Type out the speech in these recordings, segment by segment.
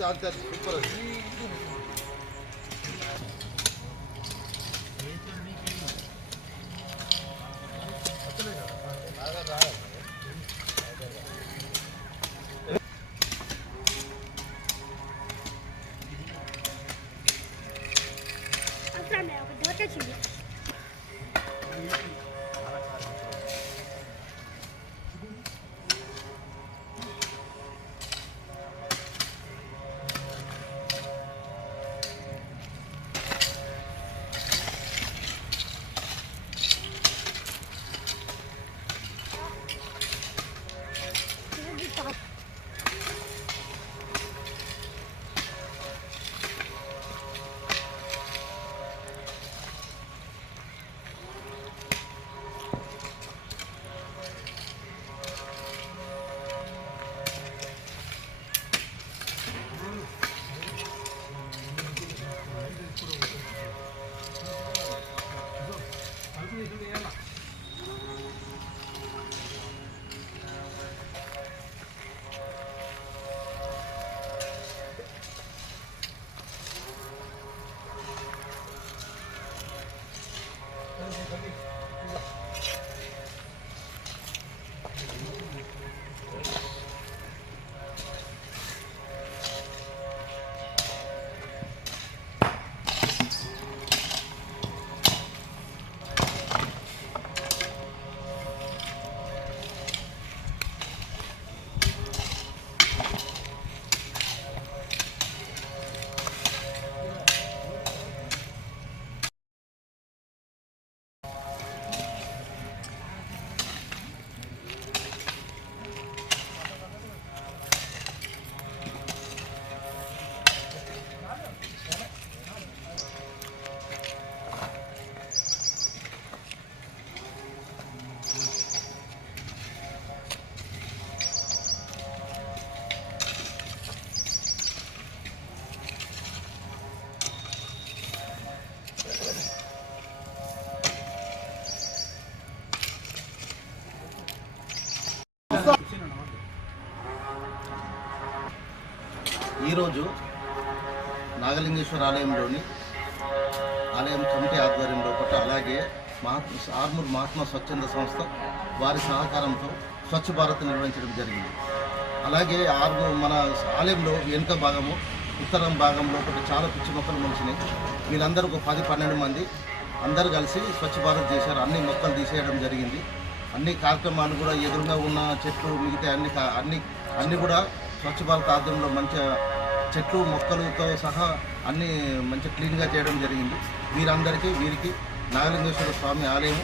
ஆச்சு ஆச்சு சூப்பர் ఈరోజు నాగలింగేశ్వర ఆలయంలోని ఆలయం కమిటీ ఆధ్వర్యంలో ఒకటి అలాగే మహాత్మ ఆర్మూర్ మహాత్మా స్వచ్ఛంద సంస్థ వారి సహకారంతో స్వచ్ఛ భారత్ నిర్వహించడం జరిగింది. అలాగే ఆర్మూర్ మన ఆలయంలో వెనుక భాగము ఉత్తరం భాగంలో ఒకటి చాలా పిచ్చి మొక్కలు మొలిచినాయి. వీళ్ళందరూ ఒక పది పన్నెండు మంది అందరూ కలిసి స్వచ్ఛ భారత్ చేశారు. అన్ని మొక్కలు తీసేయడం జరిగింది. అన్ని కార్యక్రమాలు కూడా ఎదురుగా ఉన్న చెట్లు మిగతా అన్ని కా- అన్ని అన్ని కూడా స్వచ్ఛ భారత్ ఆధ్వర్యంలో మంచి చెట్లు మొక్కలతో సహా అన్నీ మంచి క్లీన్గా చేయడం జరిగింది. వీరందరికీ వీరికి నాగలింగేశ్వర స్వామి ఆలయం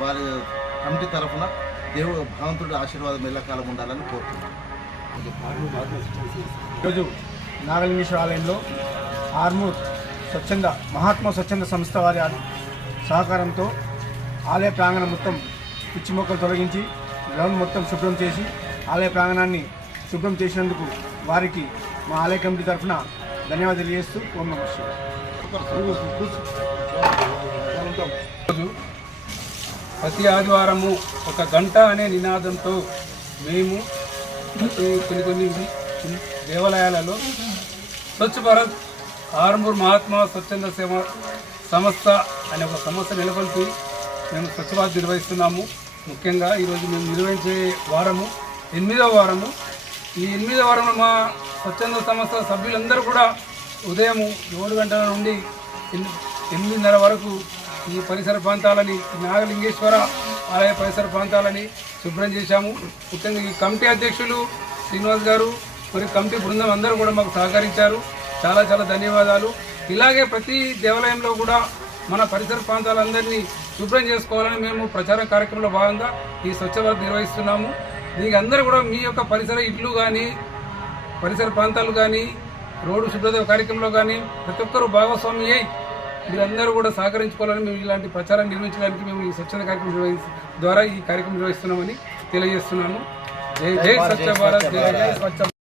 వారి కమిటీ తరఫున దేవుడు భగవంతుడి ఆశీర్వాదం ఎల్లకాలం ఉండాలని కోరుతున్నాను. ఈరోజు నాగలింగేశ్వర ఆలయంలో ఆర్మూర్ స్వచ్ఛంద మహాత్మా స్వచ్ఛంద సంస్థ వారి సహకారంతో ఆలయ ప్రాంగణం మొత్తం పిచ్చి మొక్కలు తొలగించి గ్రౌండ్ మొత్తం శుభ్రం చేసి ఆలయ ప్రాంగణాన్ని శుభ్రం చేసినందుకు వారికి మా ఆలయ కమిటీ తరఫున ధన్యవాదాలు తెలియజేస్తూ ఓం నమ ప్రతి ఆదివారము ఒక గంట అనే నినాదంతో మేము కొన్ని కొన్ని దేవాలయాలలో స్వచ్ఛ భారత్ ఆరుమూరు మహాత్మా స్వచ్ఛంద సేవ సంస్థ అనే ఒక సంస్థ నెలకొల్పి మేము స్వచ్ఛ భారత్ నిర్వహిస్తున్నాము. ముఖ్యంగా ఈరోజు మేము నిర్వహించే వారము ఎనిమిదవ వారము ఈ ఎనిమిది వారంలో మా స్వచ్ఛంద సంస్థ సభ్యులందరూ కూడా ఉదయం ఏడు గంటల నుండి ఎనిమిదిన్నర వరకు ఈ పరిసర ప్రాంతాలని నాగలింగేశ్వర ఆలయ పరిసర ప్రాంతాలని శుభ్రం చేశాము. ముఖ్యంగా ఈ కమిటీ అధ్యక్షులు శ్రీనివాస్ గారు మరియు కమిటీ బృందం అందరూ కూడా మాకు సహకరించారు. చాలా చాలా ధన్యవాదాలు. ఇలాగే ప్రతి దేవాలయంలో కూడా మన పరిసర ప్రాంతాలందరినీ శుభ్రం చేసుకోవాలని మేము ప్రచార కార్యక్రమంలో భాగంగా ఈ స్వచ్ఛ భారత్ నిర్వహిస్తున్నాము. దీనికి అందరూ కూడా మీ యొక్క పరిసర ఇట్లు కానీ పరిసర ప్రాంతాలు కానీ రోడ్డు శుభ్రత కార్యక్రమంలో కానీ ప్రతి ఒక్కరూ భాగస్వామి అయి మీరందరూ కూడా సహకరించుకోవాలని మేము ఇలాంటి ప్రచారం నిర్వహించడానికి మేము ఈ స్వచ్ఛత కార్యక్రమం ద్వారా ఈ కార్యక్రమం నిర్వహిస్తున్నామని తెలియజేస్తున్నాము. జై జై స్వచ్ఛ భారత్ జై జై స్వచ్ఛ